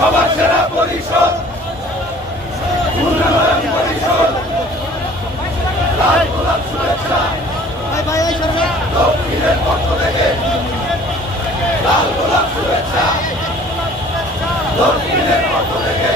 সবার সেরা পরিষদ উন্নয়ন পরিষদ লাল গোলাপ শুভেচ্ছা দক্ষিণের পক্ষ থেকে লাল গোলাপ শুভেচ্ছা দক্ষিণের পক্ষ থেকে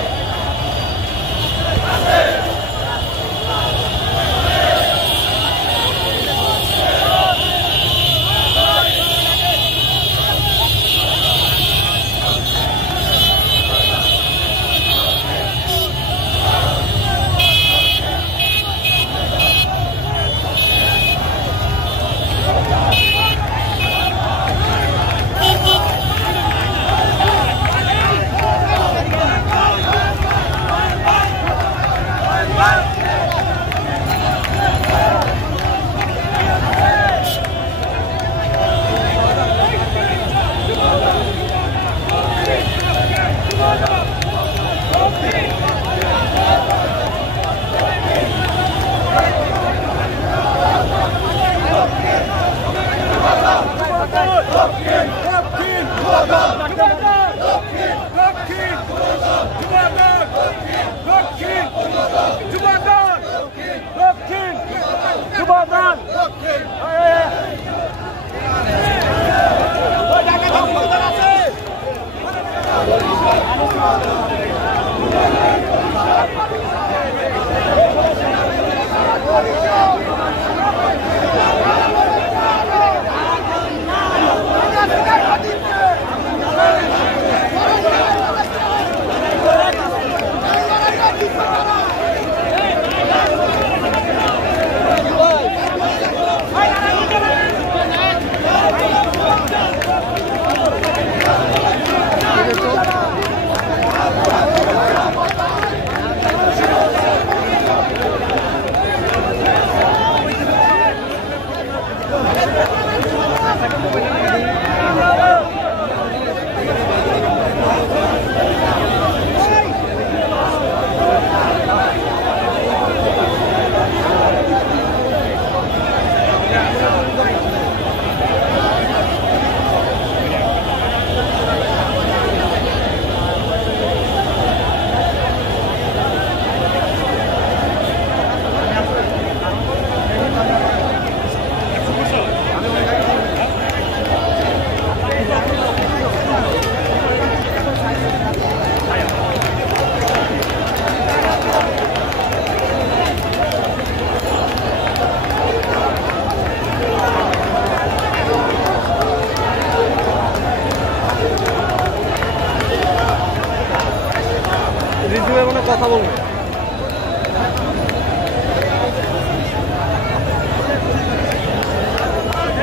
কথা বলবে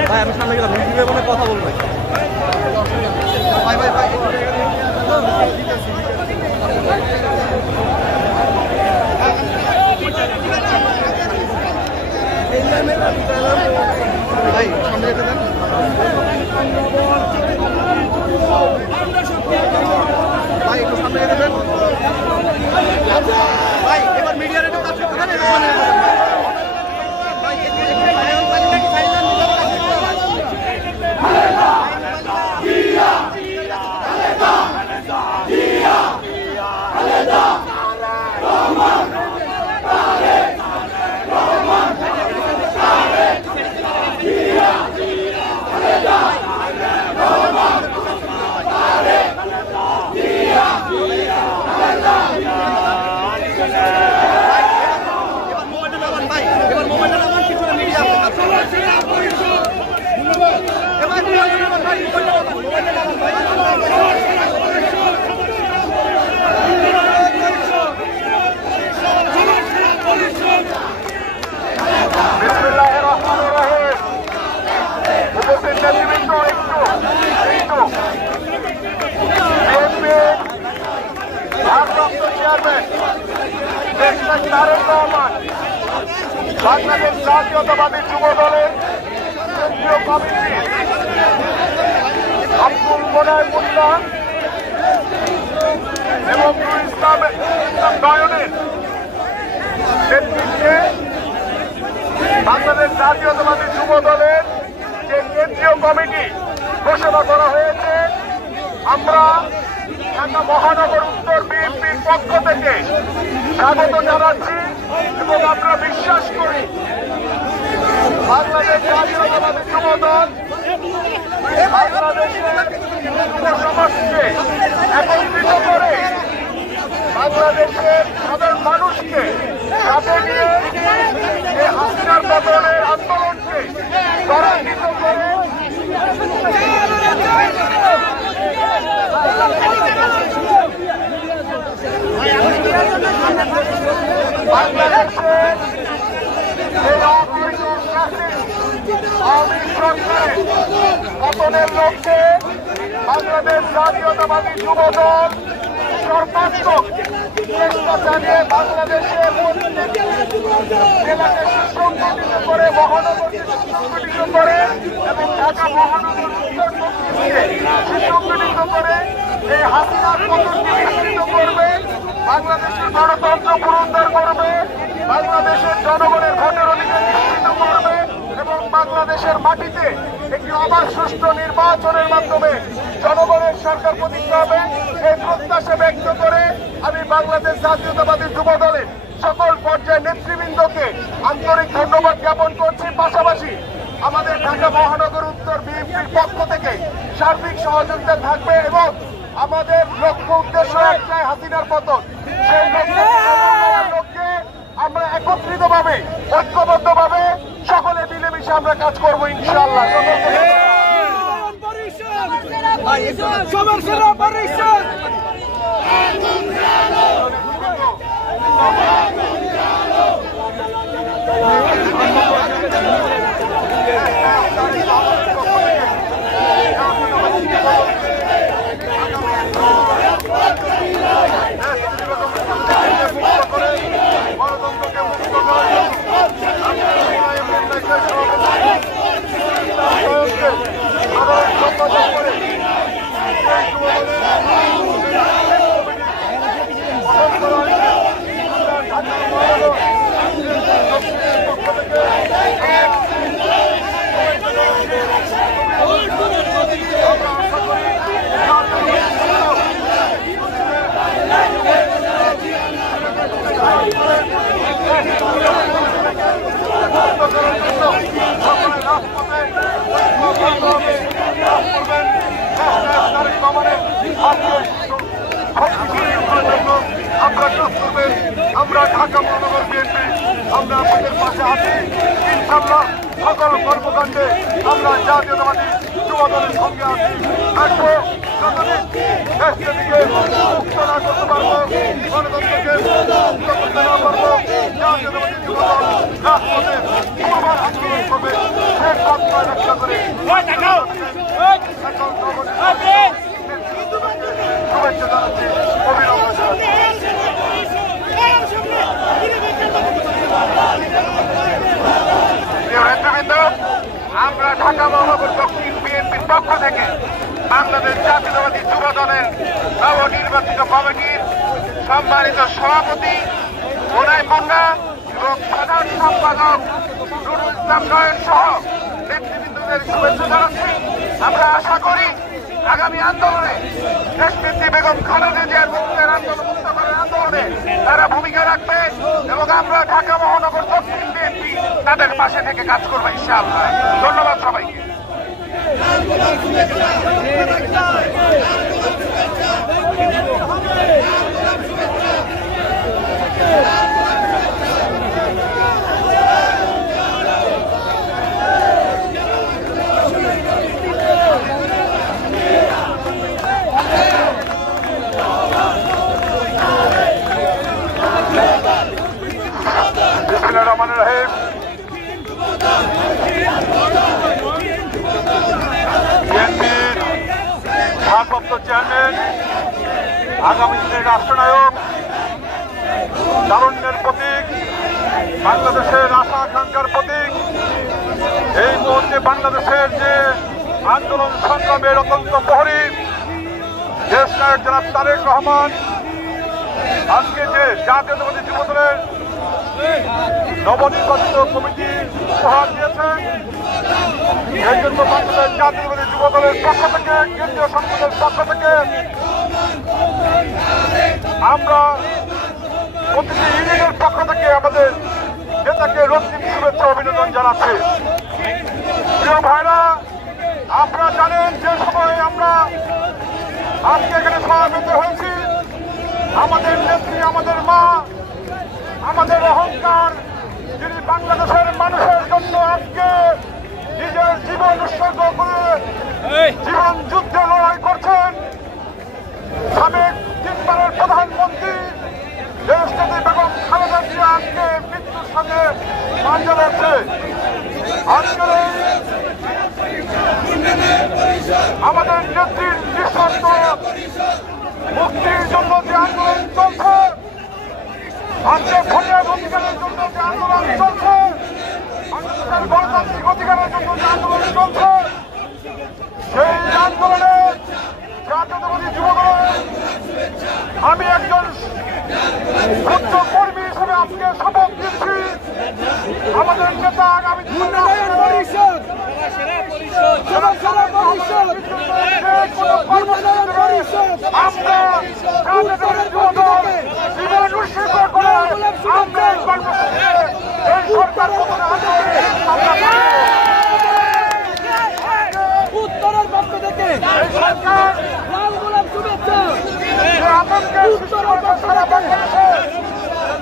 ভাই, আমি সামনে গেলাম, রিভিউ মানে কথা বলবে ভাই ভাই ভাই ভাই সামনে যেতে দেন ভাই, একটু সামনে যেতে দেন ভাই। এবার মিডিয়ার একটু কাছে বাংলাদেশ জাতীয়তাবাদী যুব দলের কেন্দ্রীয় কমিটি আব্দুল মোনায়েম মোল্লা এবং ইসলাম নয়নের নেতৃত্বে বাংলাদেশ জাতীয়তাবাদী যুব দলের যে কেন্দ্রীয় কমিটি ঘোষণা করা হয়েছে, আমরা ঢাকা মহানগর উত্তর বিএনপির পক্ষ থেকে স্বাগত জানাচ্ছি এবং আমরা বিশ্বাস করি বাংলাদেশ জাতীয়তাবাদী যুবদল বাংলাদেশের যুব সমাজকে একত্রিত করে বাংলাদেশের সাধারণ মানুষকে সাথে নিয়ে এই হাসিনার পতনের আন্দোলনকে ত্বরান্বিত করে বাংলাদেশের এই আওয়ামী সরকারের পতনের লক্ষ্যে বাংলাদেশ জাতীয়তাবাদী যুবদল সর্বাত্মক চেষ্টা চালিয়ে বাংলাদেশের জেলাকে সুসংগঠিত করে মহানগরকে সুসংগঠিত করে এবং ঢাকা মহানগর উত্তর দক্ষিণকে সুসংগঠিত করে এই হাসিনার পতনকে বিস্তৃত করবে, বাংলাদেশের গণতন্ত্র পুনরুদ্ধার করবে, বাংলাদেশের জনগণের ভোটের অধিকার নিশ্চিত করবে এবং বাংলাদেশের মাটিতে একটি অবাধ সুষ্ঠু নির্বাচনের মাধ্যমে জনগণের সরকার প্রতিষ্ঠা হবে। এই প্রত্যাশা ব্যক্ত করে আমি বাংলাদেশ জাতীয়তাবাদী যুবদলের সকল পর্যায়ের নেতৃবৃন্দকে আন্তরিক ধন্যবাদ জ্ঞাপন করছি। পাশাপাশি আমাদের ঢাকা মহানগর উত্তর বিএনপির পক্ষ থেকে সার্বিক সহযোগিতা থাকবে এবং আমাদের লক্ষ্য উদ্দেশ্য একটাই, হাসিনার পতন। সেই লক্ষ্যে আমরা একত্রিতভাবে ঐক্যবদ্ধভাবে সকলে মিলেমিশে আমরা কাজ করবো ইনশাআল্লাহ। আমরা ঢাকা মহানগর বিএনপি আমরা আপনাদের পাশে আছি ইনশাআল্লাহ। সকল কর্মকাণ্ডে আমরা জাতীয়তাবাদী যুবদলের সঙ্গে আছি, থাকবো যতদিন দেশকে দিকে মুক্ত না করতে পারবো, গণতন্ত্রকে মুক্ত করতে না পারবো, জাতীয়তাবাদী যুবদল রাজপথে পুনর্বার আন্দোলন করবে। শেষ বার্তা রক্ষা করে সকল শুভেচ্ছা জানাচ্ছি, অভিনন্দন জানাচ্ছি। নেতৃবৃন্দ, আমরা ঢাকা মহানগর দক্ষিণ বিএনপির পক্ষ থেকে বাংলাদেশ জাতীয়তাবাদী যুব দলের নবনির্বাচিত কমিটির সম্মানিত সভাপতি মোনাই মুন্না এবং সাধারণ সম্পাদক নুরুল ইসলাম নয়ন সহ নেতৃবৃন্দদের শুভেচ্ছা জানাচ্ছি। আমরা আশা করি আগামী আন্দোলনে দেশনেত্রী বেগম খালেদা জিয়ার মুক্তির আন্দোলনে তারা ভূমিকা রাখবে এবং আমরা ঢাকা মহানগর দক্ষিণ বিএনপি তাদের পাশে থেকে কাজ করবো ইনশাআল্লাহ। ধন্যবাদ সবাইকে। ভারপ্রাপ্ত চেয়ারম্যান, আগামী দিনের রাষ্ট্রনায়ক, তারুণ্যের প্রতীক, বাংলাদেশের আশা আকাঙ্ক্ষার প্রতীক, এই মুহূর্তে বাংলাদেশের যে আন্দোলন সংগ্রামের অত্যন্ত প্রহরী দেশ নায়ক জনাব তারেক রহমান আজকে যে জাতীয়তাবাদী যুবদলের নবনির্বাচিত কমিটি উপহার দিয়েছেন, এই জন্য বাংলাদেশ জাতীয়তাবাদী যুবদলের পক্ষ থেকে, কেন্দ্রীয় সংসদের পক্ষ থেকে আমরা প্রতিটি ইউনিয়নের পক্ষ থেকে আমাদের নেতাকে রক্তিম শুভেচ্ছা অভিনন্দন জানাচ্ছি। প্রিয় ভাইরা, আপনারা জানেন যে সময় আমরা আজকে এখানে সমাবেত হয়েছি, আমাদের নেত্রী, আমাদের মা, আমাদের অহংকার, যিনি বাংলাদেশের মানুষের জন্য আজকে নিজের জীবন উৎসর্গ করে জীবন যুদ্ধে লড়াই করছেন, সাবেক 3 বারের প্রধানমন্ত্রী দেশনেত্রী বেগম খালেদা জিয়া আজকে মৃত্যুর সঙ্গে পাঞ্জা লড়ছে। আজকের আমাদের নেত্রীর নিঃশর্ত মুক্তির জন্য যে আন্দোলন চলছে, আজকে ভোটের অধিকারের জন্য যে আন্দোলন চলছে, বাংলাদেশের গণতান্ত্রিক অধিকারের জন্য যে আন্দোলন চলছে, সেই আন্দোলনে জাতীয়তাবাদী যুবদলের আমি একজন ক্ষুদ্র কর্মী হিসেবে আজকে শপথ দিচ্ছি। আমাদের নেতা আগামী উত্তরের পক্ষ থেকে লাল গোলাপ শুভেচ্ছা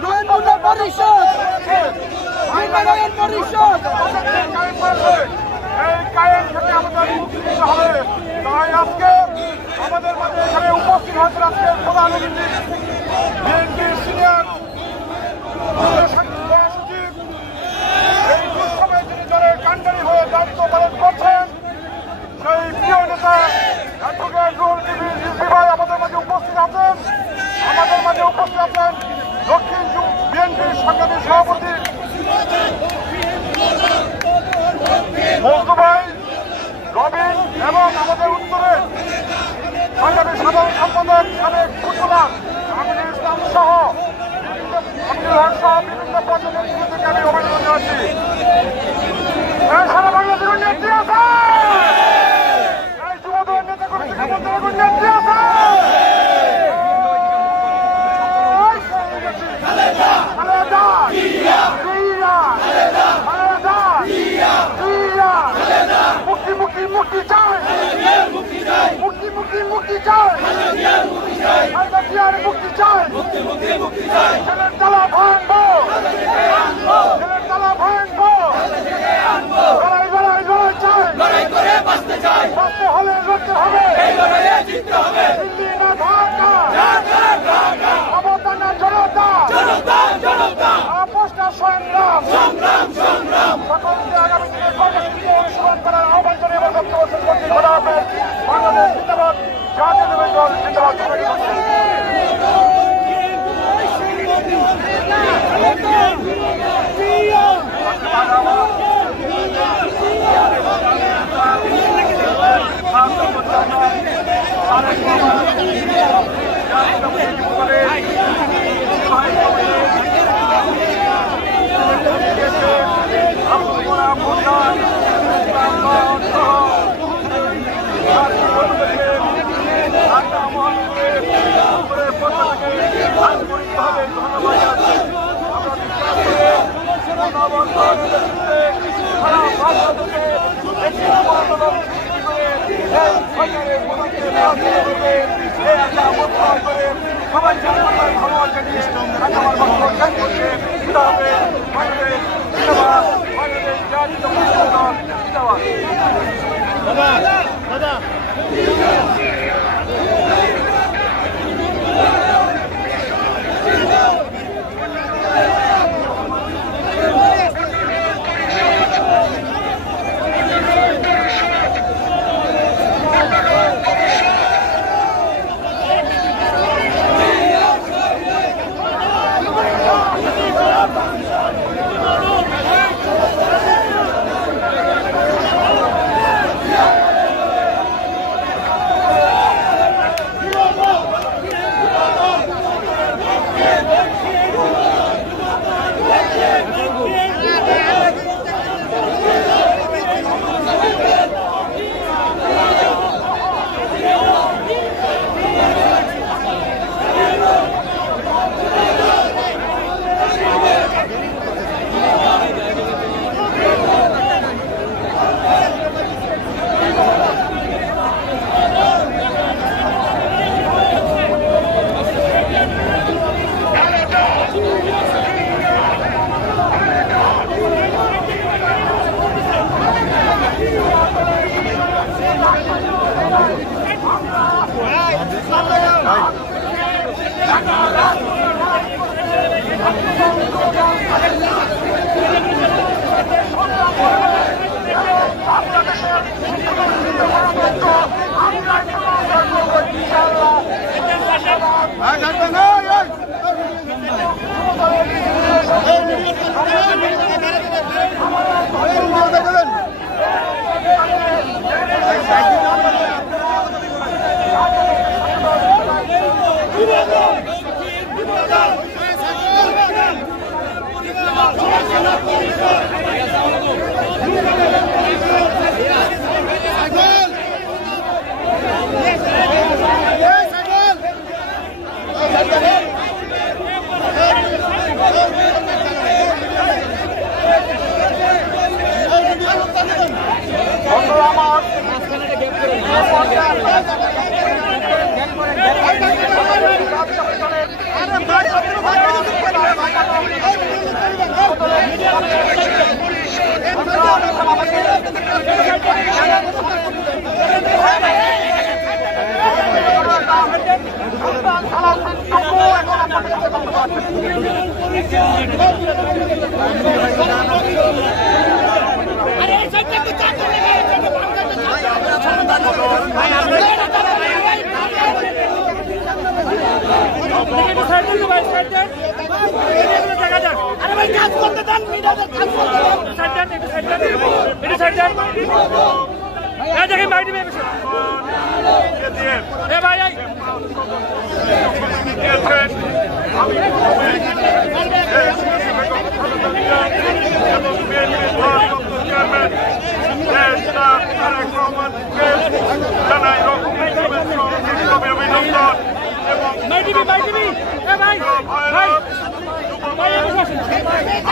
নয়নমুন্ডা পরিষদ পরিষদ এই কায়েম থেকে আমাদের মুক্তি দিতে হবে। তাই আজকে আমাদের মাঝে এখানে উপস্থিত হয়েছেন আজকের প্রধান অতিথি বিএনপির সিনিয়র সচিব, এই দুঃসময়ে তিনি দলের কাণ্ডারি হয়ে দায়িত্ব পালন করছেন সেই প্রিয় নেতা অ্যাডভোকেট রুহুল কবির রিজভী ভাই আমাদের মাঝে উপস্থিত আছেন। আমাদের মাঝে উপস্থিত আছেন দক্ষিণ বিএনপির সংগ্রামী সভাপতি মৌজু ভাই, রবিন এবং আমাদের উত্তরে সংগ্রামী সাধারণ সম্পাদক সাবেক ফুটবলার আমিনুল ইসলাম সহ বিভিন্ন পর্যায়ে নেতৃত্বকে আমি অভিনন্দন জানাচ্ছি। সারা বাংলাদেশের নেত্রী আছে, এই যুবদলের নেতা কর্মী নেত্রী আছে। মুক্তি মুক্তি মুক্তি চাই, মুক্তি মুক্তি মুক্তি চাই, মুক্তি চাই, ছেলের তালা ভাঙবো, ছেলের তালা ভাঙবো, লড়াই লড়াই লড়াই চাই, বাঁচতে হলে লড়তে হবে, দিল্লি না ঢাকা, ক্ষমতা না জনতা, আপোষটা সংগ্রাম, সকলকে আগামী দিনে কর্মসূচি অনুসরণ করার আহ্বান জানিয়ে আমার বক্তব্য শেষ করছি। খোদা হাফেজ। বাংলাদেশ জিন্দাবাদ, জাতীয়তাবাদী দল জিন্দাবাদ। সবাই ভালোবাসা নিয়ে আমার বক্তব্য শেষ করছে। জিন্দাবাদ, বাংলাদেশ জাতীয়তাবাদী দল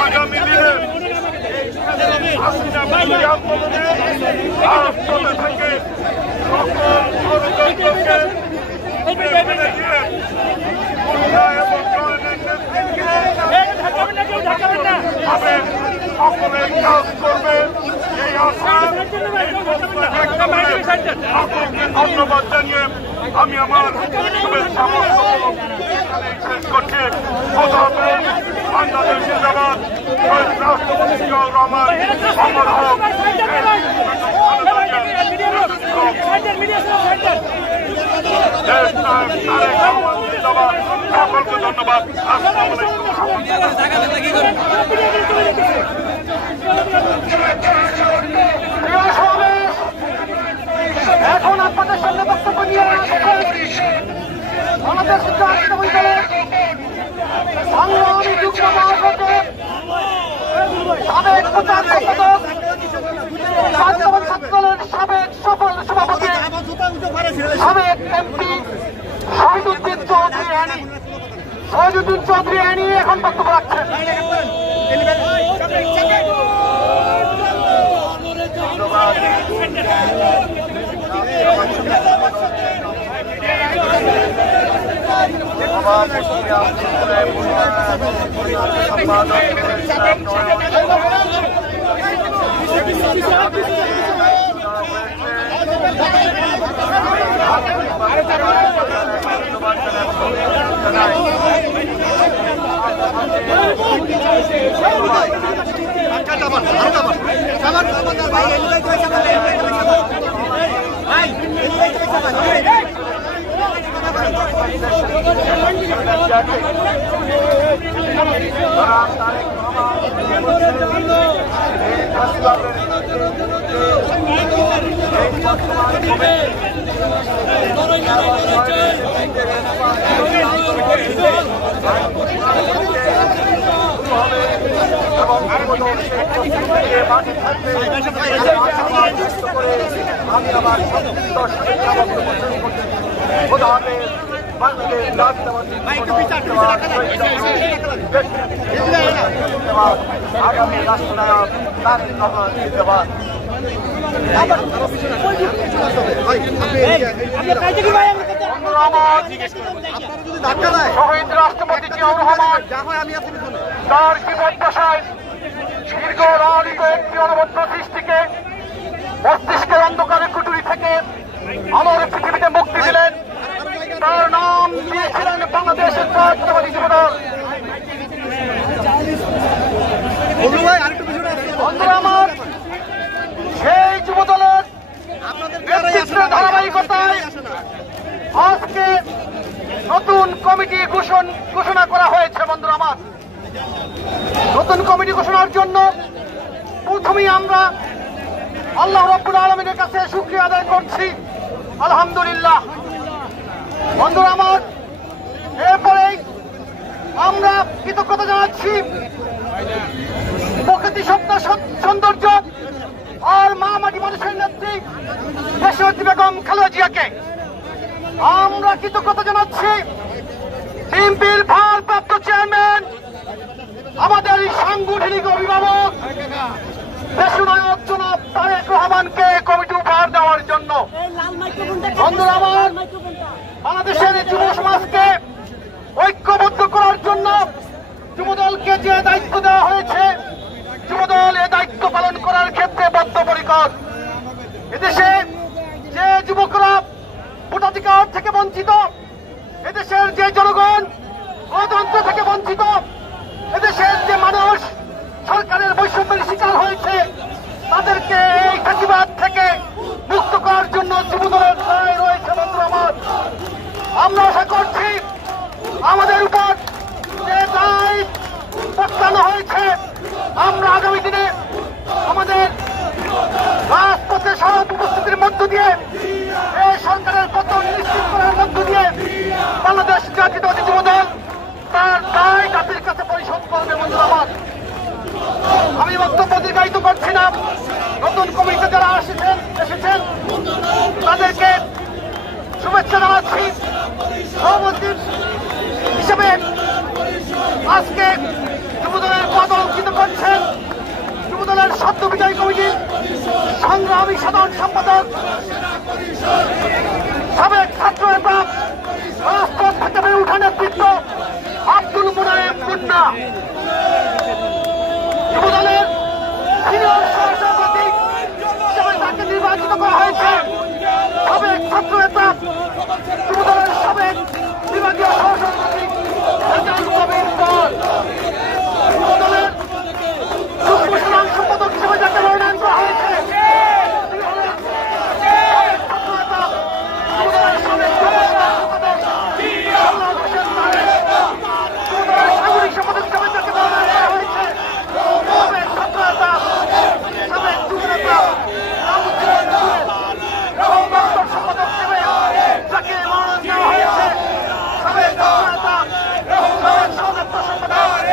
আগামী দিনে হাসিনা বিরোধী আন্দোলনে চলে থাকে সকল ষড়যন্ত্রকে মেনে দিয়ে এবং সকলে কাজ করবে এই আশা ধন্যবাদ জানিয়ে আমি আমার শুভেচ্ছা শেষ করছি। বাংলাদেশ জিন্দাবাদ, রাষ্ট্রপতি জিয়াউর রহমান অমর হোক। দেশ নায়ক তারেক রহমান জিন্দাবাদ। সকলকে ধন্যবাদ। আসসালামু আলাইকুম। এখন আপনাদের সামনে বক্তব্য নিয়ে আমাদের সংগ্রামী যুগ্ম মহাসচিব সাবেক প্রচার সম্পাদক বর্তমান ছাত্রদলের সাবেক সফল সভাপতি সাবেক এমপি শহীদুদ্দিন চৌধুরী আইনি এখন বক্তব্য রাখছেন। আমি আমার আগামী রাষ্ট্রনায়ক তারেক রহমান জিন্দাবাদ। শহীদ রাষ্ট্রপতি জিয়াউর রহমান তার জীবদ্দশায় দীর্ঘ লালিত একটি অনবদ্য সৃষ্টিকে মস্তিষ্কের অন্ধকারে কুটুরি থেকে আলোর পৃথিবীতে মুক্তি দিলেন। তার নাম দিয়েছিলেন বাংলাদেশের জাতীয়তাবাদী যুবদল। আমার সেই যুবদলের নেতৃত্বের ধারাবাহিকতায় আজকে নতুন কমিটি ঘোষণা করা হয়েছে। বন্ধুরা আমার, নতুন কমিটি ঘোষণার জন্য প্রথমেই আমরা আল্লাহ রাব্বুল আলামিনের কাছে শুকরিয়া আদায় করছি, আলহামদুলিল্লাহ। বন্ধুরা আমার, এরপরেই আমরা কৃতজ্ঞতা জানাচ্ছি জাতিসত্তা সৌন্দর্য আর মা মাটি মানুষের নেত্রী দেশনেত্রী বেগম খালেদা জিয়াকে আমরা কৃতজ্ঞতা জানাচ্ছি। বিএনপির ভারপ্রাপ্ত চেয়ারম্যান আমাদের সাংগঠনিক অভিভাবক দেশনায়ক জনাব তারেক রহমানকে কমিটি উপহার দেওয়ার জন্য। বন্ধুরা আমার, বাংলাদেশের যুব সমাজকে ঐক্যবদ্ধ করার জন্য যুবদলকে যে দায়িত্ব দেওয়া হয়েছে, যুবদল এ দায়িত্ব পালন করার ক্ষেত্রে বদ্ধপরিকর। এদেশে যে যুবকরা ভোটাধিকার থেকে বঞ্চিত, এদেশের যে জনগণ গণতন্ত্র থেকে বঞ্চিত, এদেশের যে মানুষ সরকারের বৈষম্যের শিকার হয়েছে, তাদেরকে এই ফাঁকিবাদ থেকে মুক্ত করার জন্য যুবদলের দায় রয়েছে। বন্ধুরা আমার, আমরা আশা করছি আমাদের উপর যে দায় প্রত্যানো হয়েছে, আমরা আগামী দিনে আমাদের রাজপথে সড়ক উপস্থিতির মধ্য দিয়ে এই সরকারের পতন নিশ্চিত করার মধ্য দিয়ে বাংলাদেশ জাতীয়তাবাদী যুবদল তার দায় জাতির কাছে পরিশোধ করবে। বন্ধুরা আমার, আমি বক্তব্য দীর্ঘায়িত করছি না। নতুন কমিটিতে যারা এসেছেন তাদেরকে শুভেচ্ছা জানাচ্ছি। সভাপতি হিসেবে আজকে যুবদলের পদ অলঙ্কিত করছেন যুবদলের সদ্য বিজয়ী কমিটির সংগ্রামী সাধারণ সম্পাদক, সাবেক ছাত্র নেতা, রাজপথ থেকে বেড়ে ওঠা নেতৃত্ব আব্দুল মুনায়েম মুন্না। যুবদলের সিনিয়র সহসভাপতি হিসেবে তাকে নির্বাচিত করা হয়েছে সাবেক ছাত্র নেতা, যুবদলের সাবেক বিভাগীয় সহসভাপতি রেজাউল কবির পল। যুবদলের যুগ্ম সাধারণ সম্পাদক হিসেবে যাকে মনোনয়ন করা হয়েছে তিনি হলেন সাবেক ছাত্র নেতা, যুবদলের সাবেক মোহাম্মদ হোসেন তারেক। যুবদলের সাংগঠনিক সম্পাদক হিসেবে যাকে মনোনয়ন করা হয়েছে সাবেক ছাত্র নেতা, সাবেক যুব নেতা এবং বাস্তব সম্পাদক হিসেবে যাকে মনোনয়ন দেওয়া হয়েছে সাবেক ছাত্র নেতা, সাবেক সহনেত্র সম্পাদক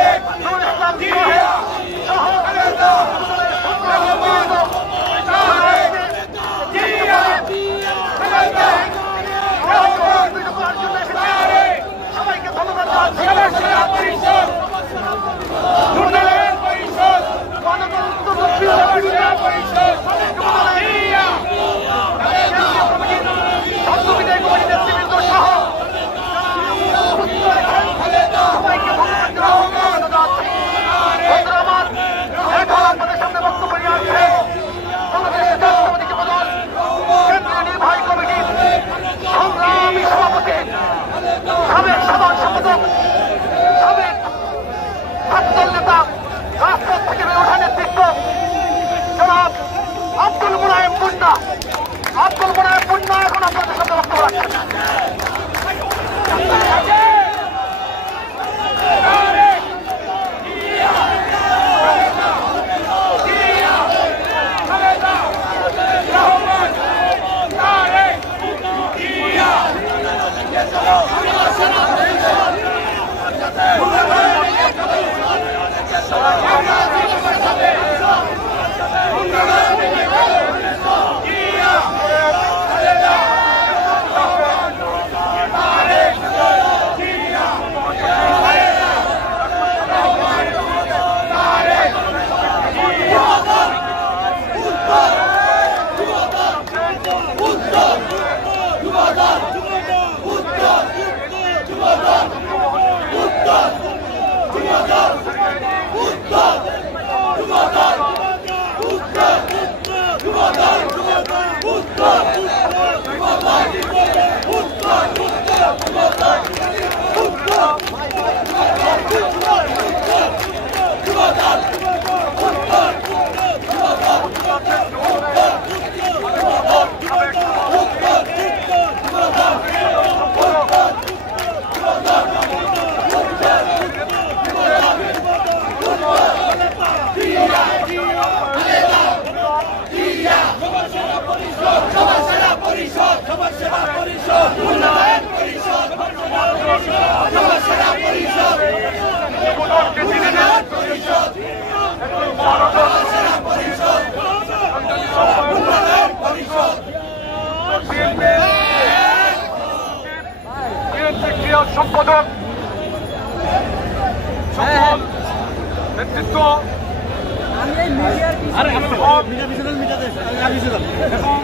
এবং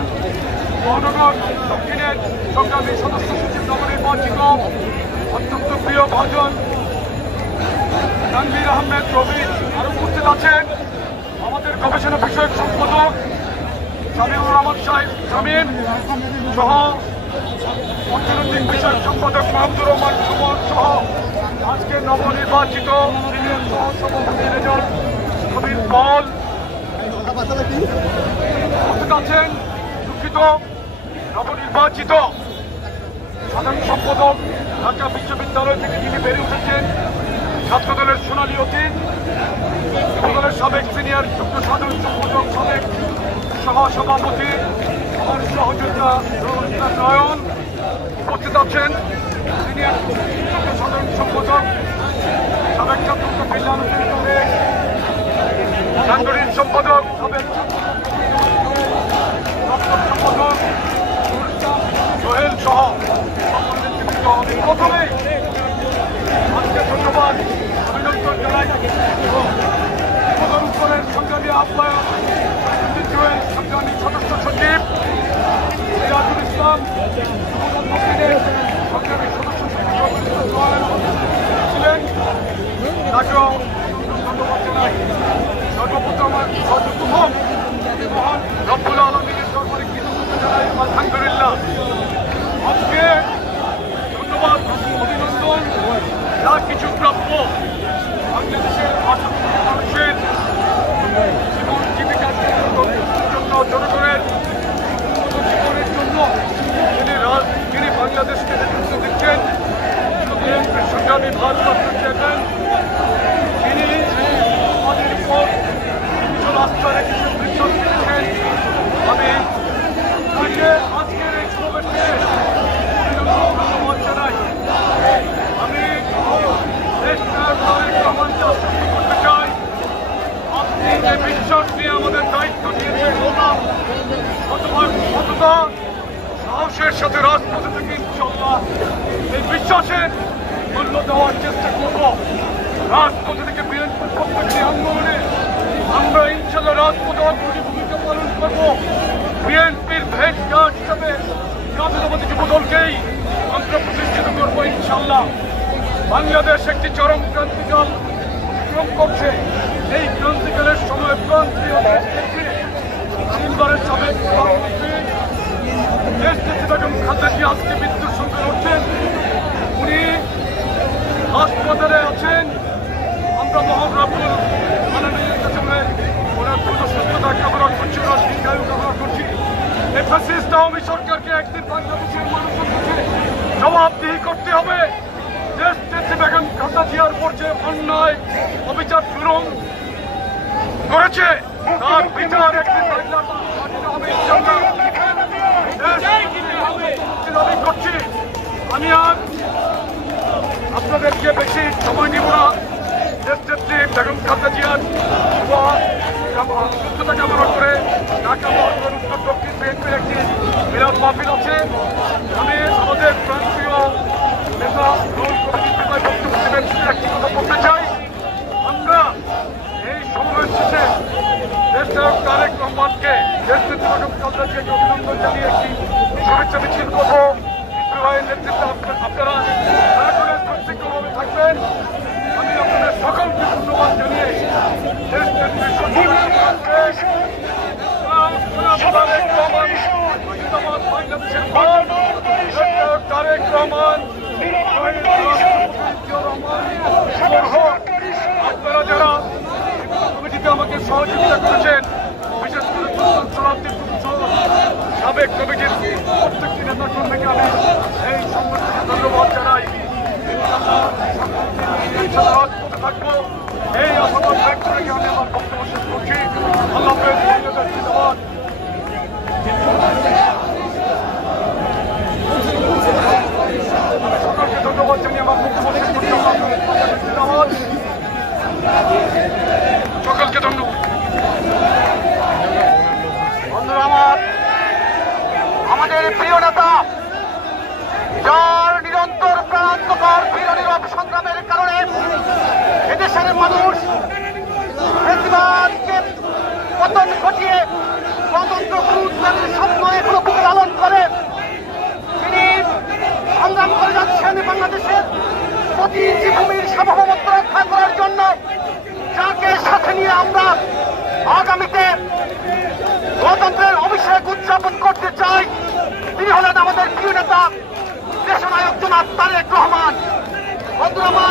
মহানগর দক্ষিণের সংগ্রামী সদস্য সচিব নবনির্বাচিত অত্যন্ত প্রিয় ভাজন তানভীর আহমেদ রবি আরো উপস্থিত আছেন। আমাদের গবেষণা বিষয়ক সম্পাদক শামীমুর রহমান সাহেব শামীম সহ অর্থনৈতিক বিষয়ক সম্পাদক মাহমুদুর রহমান সুমন সহ আজকে নবনির্বাচিত সিনিয়র সহ সভাপতি রেজাল কবির পল উপস্থিত আছেন। দুঃখিত নবনির্বাচিত সাধারণ সম্পাদক ঢাকা বিশ্ববিদ্যালয় থেকে যিনি বেড়ে উঠেছেন, ছাত্রদলের সোনালী অতীত, যুবদলের সাবেক সিনিয়র যুগ্ম সাধারণ সম্পাদক, সাবেক সহসভাপতি আমার সহযোগিতা নয়ন উপস্থিত আছেন। সিনিয়র যুগ্ম সাধারণ সম্পাদক সাবেক ছাত্র কল্যাণ সাংগঠনিক সম্পাদক, সাবেক সম্পাদক সোহেল সহ প্রথমে আজকে ধন্যবাদ অভিনন্দন জানাই উপরের সংগ্রামী আহ্বায়ক সংগ্রামী সদস্য সচিব সিরাজুল ইসলাম, দক্ষিণের সংগ্রামী সদস্য ছিলেন, তাকেও ধন্যবাদ জানাই। সর্বপ্রথম মহান রব্বুল আলমীর দরবারে কৃতজ্ঞতা জানাই আলহামদুলিল্লাহ। আজকে ধন্যবাদ অভিনন্দন যা কিছু প্রাপ্য বাংলাদেশের মানুষের জীবন জীবিকার জন্য, জনগণের জীবনের জন্য তিনি বাংলাদেশকে নেতৃত্ব দিচ্ছেন, সংগ্রামী ভারপ্রাপ্ত চেয়ারম্যান, তিনি আমাদের উপর কিছু রাস্তা রেখেছেন, বিশ্বাস রেখেছেন। আমি তাকে আজকের এই সমাবেশে ধন্যবাদ জানাই। আমি করতে চাই, আপনি যে বিশ্বাস নিয়ে আমাদের দায়িত্ব দিয়েছেন, সততা সাহসের সাথে রাজপথে থেকে ইনশাল্লাহ এই বিশ্বাসের মূল্য দেওয়ার চেষ্টা করব। রাজপথে থেকে বিএনপির প্রত্যেকটি আন্দোলনে আমরা ইনশাল্লাহ রাজপথে অগ্রণী ভূমিকা পালন করব। বিএনপির ভেট গার্ড হিসাবে জাতীয়তাবাদী যুবদলকেই আমরা প্রতিষ্ঠিত করব ইনশাল্লাহ। বাংলাদেশ একটি চরম ক্রান্তিকাল অতিক্রম করছে। এই ক্রান্তিকালের সময় প্রান্তীয় দেশ থেকে তিনবারের সাবেক প্রধানমন্ত্রী দেশ নেত্রী বেগম খালেদা জিয়া আজকে মৃত্যুর সঙ্গে লড়ছেন। উনি হাসপাতালে আছেন। আমরা মহান রব্বুল আলামিনের কাছে ওনার দ্রুত সুস্থতা কামনা করছি, ওনার দীর্ঘায়ু কামনা করছি। এই ফ্যাসিস্ট আওয়ামী সরকারকে একদিন বাংলাদেশের মানুষের কাছে জবাবদিহি করতে হবে। দেশ নেত্রী বেগম খালেদা জিয়ার উপর যে অন্যায় অবিচার জুলুম করেছে তার বিচার একদিন দাবি করছি। আমি আর আপনাদেরকে বেশি সময় নিব না। দেশ নেত্রী বেগম খালেদা জিয়ার সুস্থতা কামনা করে ঢাকা মহানগর উত্তর দক্ষিণ বিএনপির একটি বিরাট মাহফিল আছে। আমি আমাদের প্রান্তীয় নেতা বক্তব্য দেবেন, একটি কথা বলতে চাই। আমরা এই সমাবেশ শেষে দেশনায়ক তারেক রহমানকে, দেশ নেত্রী বেগম খালেদা জিয়াকে অভিনন্দন জানিয়ে একটি শুভেচ্ছা মিছিল করব। ভাইয়ের নেতৃত্বে আপনারা শৃঙ্খলভাবে থাকবেন। আমি আপনাদের সকলকে ধন্যবাদ জানিয়ে দেশ নেত্রী তারেক রহমান, আপনারা যারা কমিটিতে আমাকে সহযোগিতা করেছেন, বিশেষ করে সাবেক কমিটির প্রত্যেকটি নেতা কর্মীকে আমি এই সংগঠনকে ধন্যবাদ জানাই। থাকবো এই আশাবাদ ব্যক্ত রেখে আমি আমার বক্তব্য শেষ করছি। আল্লাহ হাফেজ, ধন্যবাদ। সকলকে ধন্যবাদ জানিয়ে আমার বক্তব্য শেষ করছি। ধন্যবাদ সকলকে, ধন্যবাদ। বন্ধুরা আমার, আমাদের প্রিয় নেতা যার নিরন্তর প্রাণান্তকর বীর নীরব সংগ্রামের কারণে এদেশের মানুষ পতন ঘটিয়ে গণতন্ত্র পুনরুদ্ধারের স্বপ্ন এখনো বুকে লালন করে তিনি সংগ্রাম করে যাচ্ছেন বাংলাদেশের প্রতি ইঞ্চি ভূমির সার্বভৌমত্ব রক্ষা করার জন্য, যাকে সাথে নিয়ে আমরা আগামীতে গণতন্ত্রের অভিষেক উদযাপন করতে চাই। তিনি হলেন আমাদের প্রিয় নেতা দেশনায়ক জনাব তারেক রহমান। বন্ধুরা,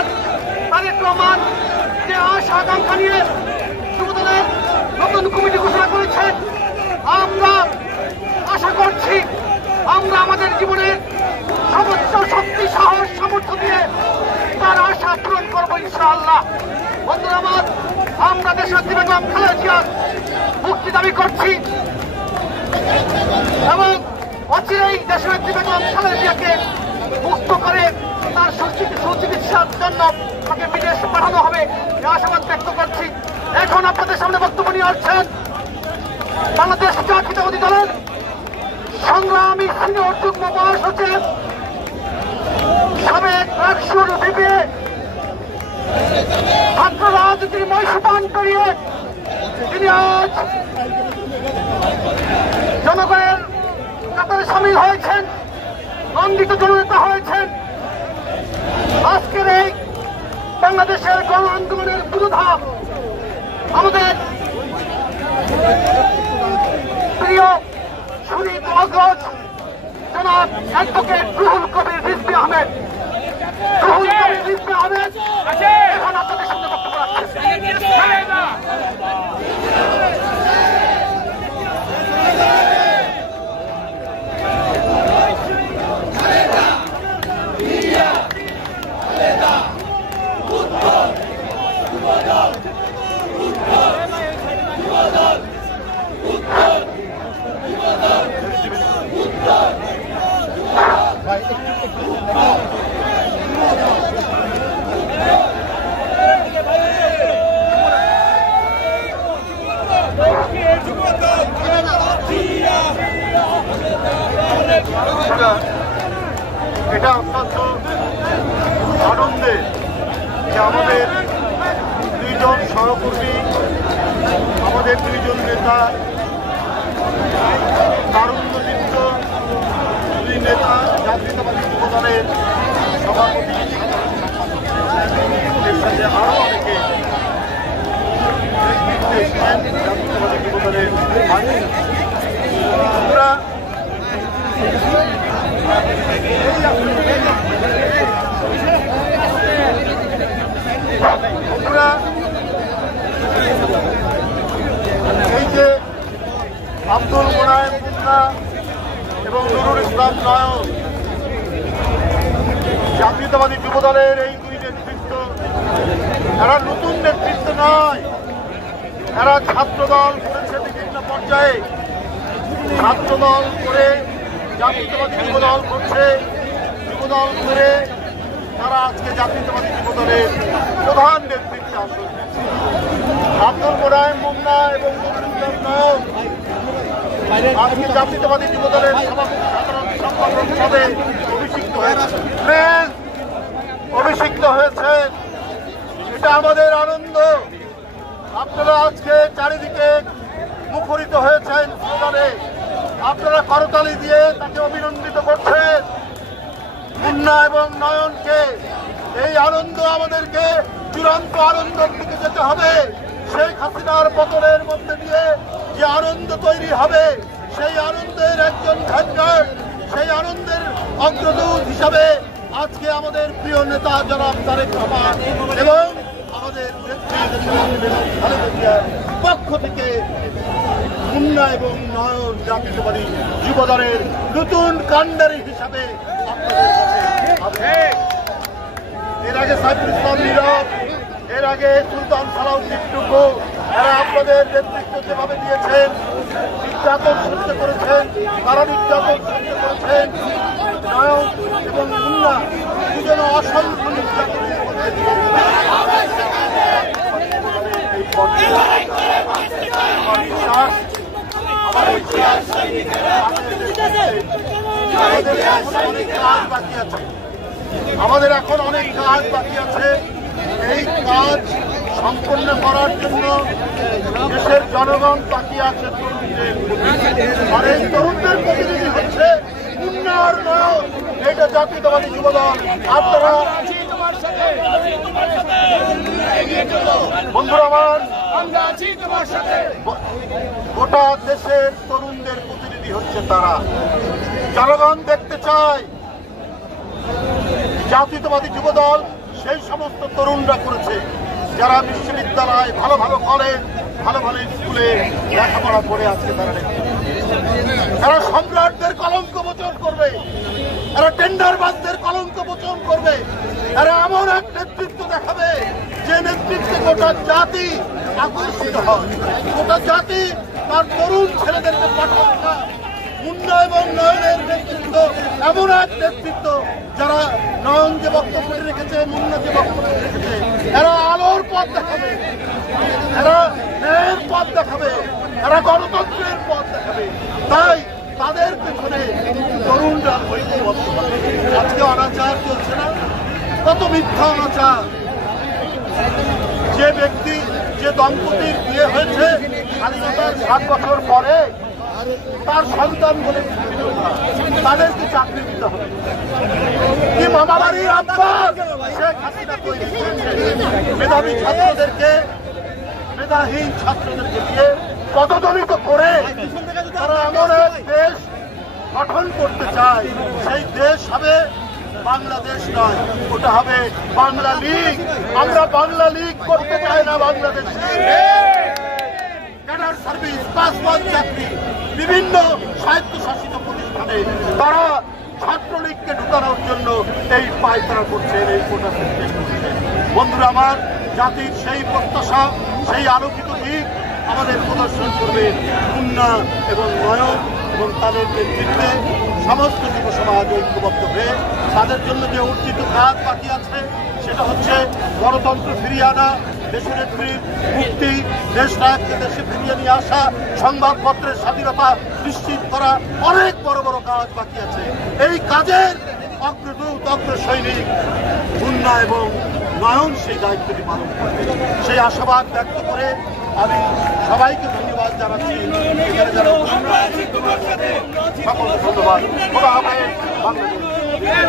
তারেক রহমান যে আশা আকাঙ্ক্ষা নিয়ে যুবদলের নতুন কমিটি ঘোষণা করেছেন, আমরা আশা করছি আমরা আমাদের জীবনের সর্বোচ্চ শক্তি, সাহস, সামর্থ্য দিয়ে তার আশা পূরণ করবো ইনশাআল্লাহ। বন্ধুরা আমার, আমরা দেশনেত্রী বেগম খালেদা জিয়ার মুক্তি দাবি করছি এবং অচিরেই দেশনেত্রী বেগম খালেদা জিয়াকে মুক্ত করে তার সুচিকিৎসার জন্য তাকে বিদেশ পাঠানো হবে এই আশাবাদ ব্যক্ত করছি। এখন আপনাদের সামনে বক্তব্য নিয়ে আসছেন বাংলাদেশ জাতীয়তাবাদী দলের সংগ্রামী সিনিয়র যুগ্ম মহাসচিব, সাবেক রাকসুর ভিপি, ছাত্র রাজনীতির মহিষপান করিয়ে তিনি আজ জনগণের কাতারে সামিল হয়েছেন, নন্দিত জননেতা হয়েছেন। আজকের এই বাংলাদেশের গণ আন্দোলনের পুরোধা আমাদের প্রিয় শহীদ অগ্রজ জনাব অ্যাডভোকেট রুহুল কবির রিজভী আহমেদ। এখন আপনাদের সামনে বক্তব্য রাখছেন। এটা অত্যন্ত আনন্দের যে আমাদের দুইজন সহকর্মী, আমাদের দুইজন নেতা, তারুণ্যচিত্ত দুই নেতা, জাতীয়তাবাদী যুব দলের সভাপতি, এর সাথে আরো অনেকে জাতীয়তাবাদী যুব দলের আমরা এই যে আব্দুল মোনায়েম মুন্না এবং নুরুল ইসলাম নয়ন, জাতীয়তাবাদী যুব দলের এই দুই নেতৃত্ব, এরা নতুন নেতৃত্ব নয়, এরা ছাত্রদল করেছে বিভিন্ন পর্যায়ে, ছাত্রদল করে জাতীয়তাবাদী যুব দল করছে, যুবদল করে তারা আজকে জাতীয়তাবাদী যুব দলের প্রধান নেতৃত্বে আসন। আব্দুল মোনায়েম মুন্না এবং নুরুল ইসলাম নয়ন আজকে জাতীয়তাবাদী যুব দলের সাধারণ সম্পাদক পদে অভিষিক্ত হয়েছেন। এটা আমাদের আনন্দ। আপনারা আজকে চারিদিকে মুখরিত হয়েছেন স্লোগানে, আপনারা করতালি দিয়ে তাকে অভিনন্দিত করছেন। মুন্না এবং নয়নকে এই আনন্দ আমাদেরকে চূড়ান্ত আনন্দের দিকে যেতে হবে। শেখ হাসিনার পতনের মধ্যে দিয়ে যে আনন্দ তৈরি হবে, সেই আনন্দের একজন ভ্যানগার্ড, সেই আনন্দের অগ্রদূত হিসাবে আজকে আমাদের প্রিয় নেতা জনাব তারেক রহমান এবং আমাদের পক্ষ থেকে মুন্না এবং নয়ন জাতীয়তাবাদী যুব দলের নতুন কান্ডারি হিসাবে এর আগে সাইফুল ইসলাম নীরব, এর আগে সুলতান সালাউদ্দিন টুকু, এরা আপনাদের নেতৃত্ব যেভাবে দিয়েছেন, নির্যাতন সহ্য করেছেন, তারা নির্যাতন সহ্য করেছেন। নয়ন এবং মুন্না দুজনে অসংখ্য নির্যাতনের মধ্যে আমাদের এখন অনেক কাজ বাকি আছে। এই কাজ সম্পন্ন করার জন্য দেশের জনগণ তাকিয়ে আছে তরুণদের, আর এই তরুণদের প্রতিনিধি হচ্ছে উন্নয়ন নয়ন, এটা জাতীয়তাবাদী যুবদল। আপনারা বন্ধুরা আমার, গোটা দেশের তরুণদের প্রতিনিধি হচ্ছে তারা। জনগণ দেখতে চায় জাতীয়তাবাদী যুবদল সেই সমস্ত তরুণরা করেছে যারা বিশ্ববিদ্যালয়, ভালো ভালো কলেজ, ভালো ভালো স্কুলে লেখাপড়া করে আজকে তারা সম্রাটদের কলঙ্ক মোচন করবে, এরা টেন্ডারবাজদের কলঙ্ক মোচন করবে, এরা এমন এক নেতৃত্ব দেখাবে যে নেতৃত্বে গোটা জাতি আকর্ষিত হয়, গোটা জাতি তার তরুণ ছেলেদেরকে পাঠায় না। মুন্না এবং নয়নের নেতৃত্ব এমন এক নেতৃত্ব যারা নয়ন যে বক্তব্য রেখেছে, মুন্না যে বক্তব্য রেখেছে, এরা আলোর পথ দেখাবে, এরা ন্যায়ের পথ দেখাবে, এরা গণতন্ত্রের পথ দেখাবে। তাই তাদের পেছনে তরুণরা ঐক্যবদ্ধ হবে। আজকে অনাচার চলছে না, কত মিথ্যা অনাচার। যে ব্যক্তি, যে দম্পতির বিয়ে হয়েছে স্বাধীনতার 7 বছর পরে, তার সন্তান বলে তাদেরকে চাকরি দিতে হবে। কি মামাবাড়ির আব্বাস শেখ হাসিনা তৈরি করেছে মেধাবী ছাত্রদেরকে, মেধাহীন ছাত্রদেরকে দিয়ে পদদলিত করে তারা এমন এক দেশ গঠন করতে চায়। সেই দেশ হবে বাংলাদেশ নয়, ওটা হবে বাংলা লীগ। আমরা বাংলা লীগ করতে চাই না বাংলাদেশে। ক্যাডার সার্ভিস, পাসপোর্ট চাকরি, বিভিন্ন স্বায়ত্তশাসিত প্রতিষ্ঠানে তারা ছাত্রলীগকে ঢুকানোর জন্য এই পায়তারা করছেন, এই কোটা সিস্টেম করছেন। বন্ধুরা আমার, জাতির সেই প্রত্যাশা, সেই আলোকিত দিক আমাদের প্রদর্শন করবে মুন্না এবং নয়ন এবং তাদের নেতৃত্বে সমস্ত যুব সমাজ ঐক্যবদ্ধ হয়ে। তাদের জন্য যে অর্জিত কাজ বাকি আছে সেটা হচ্ছে গণতন্ত্র ফিরিয়ে আনা, দেশনেত্রীর মুক্তি, দেশ নায়ককে দেশে ফিরিয়ে নিয়ে আসা, সংবাদপত্রের স্বাধীনতা নিশ্চিত করা, অনেক বড় বড় কাজ বাকি আছে। এই কাজের অগ্রদূত, অগ্রসৈনিক মুন্না এবং নয়ন সেই দায়িত্বটি পালন করবে। সেই আশাবাদ ব্যক্ত করে আমি সবাইকে ধন্যবাদ জানাচ্ছি। এখানে যারা সকল ধন্যবাদ। খোদা হাফেজ। Hey,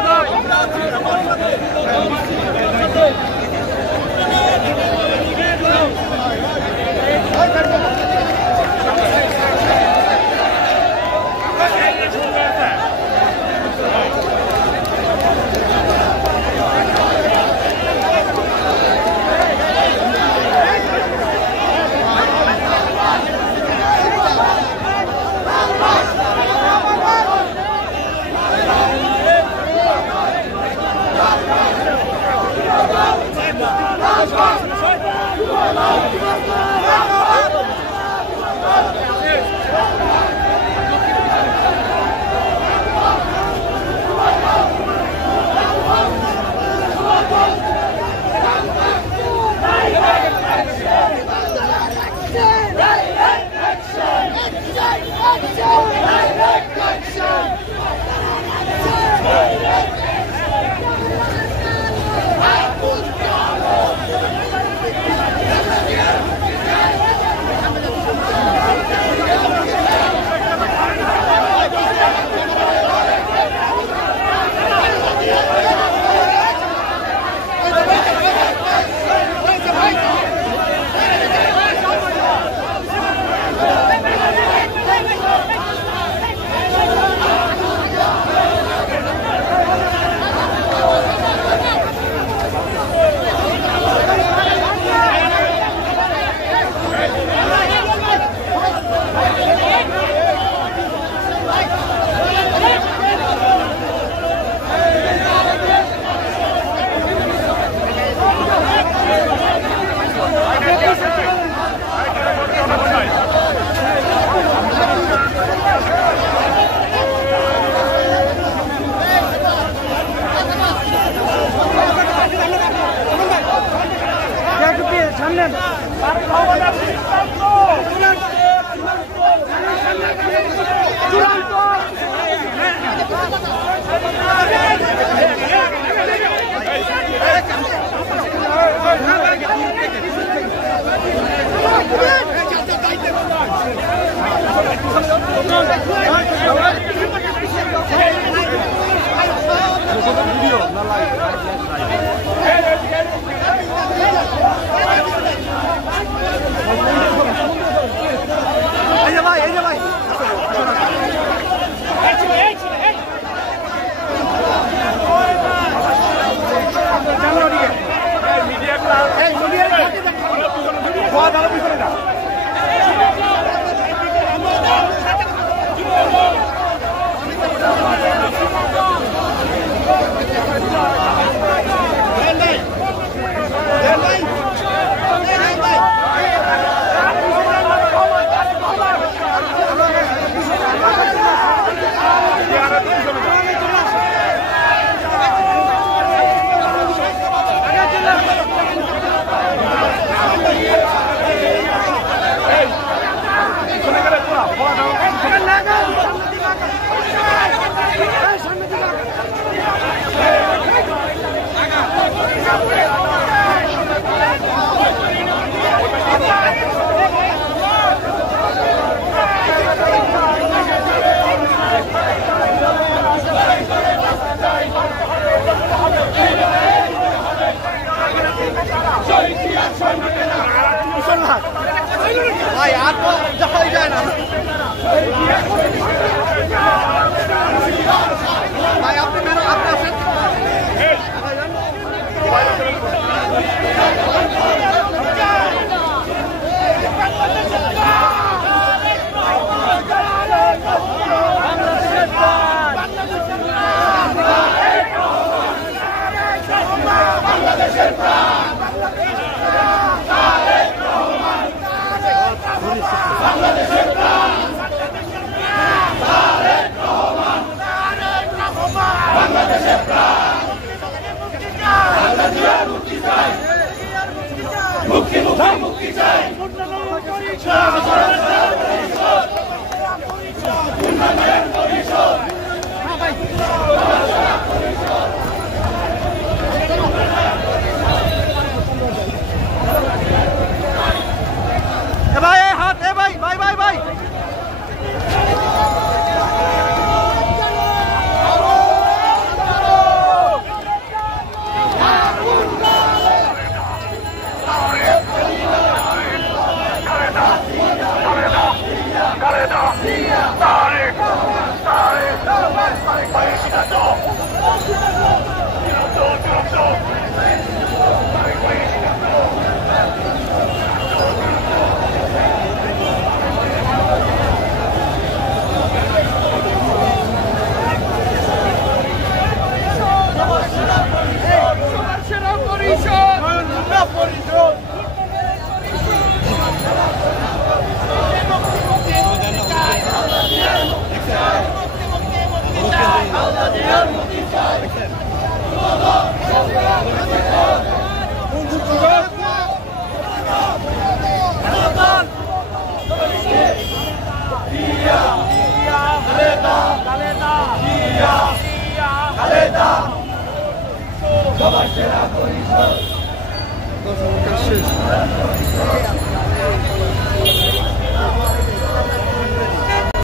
আর তো যাওয়াই যায় না ভাই আপনি মেরো আপনি আসেন শেষ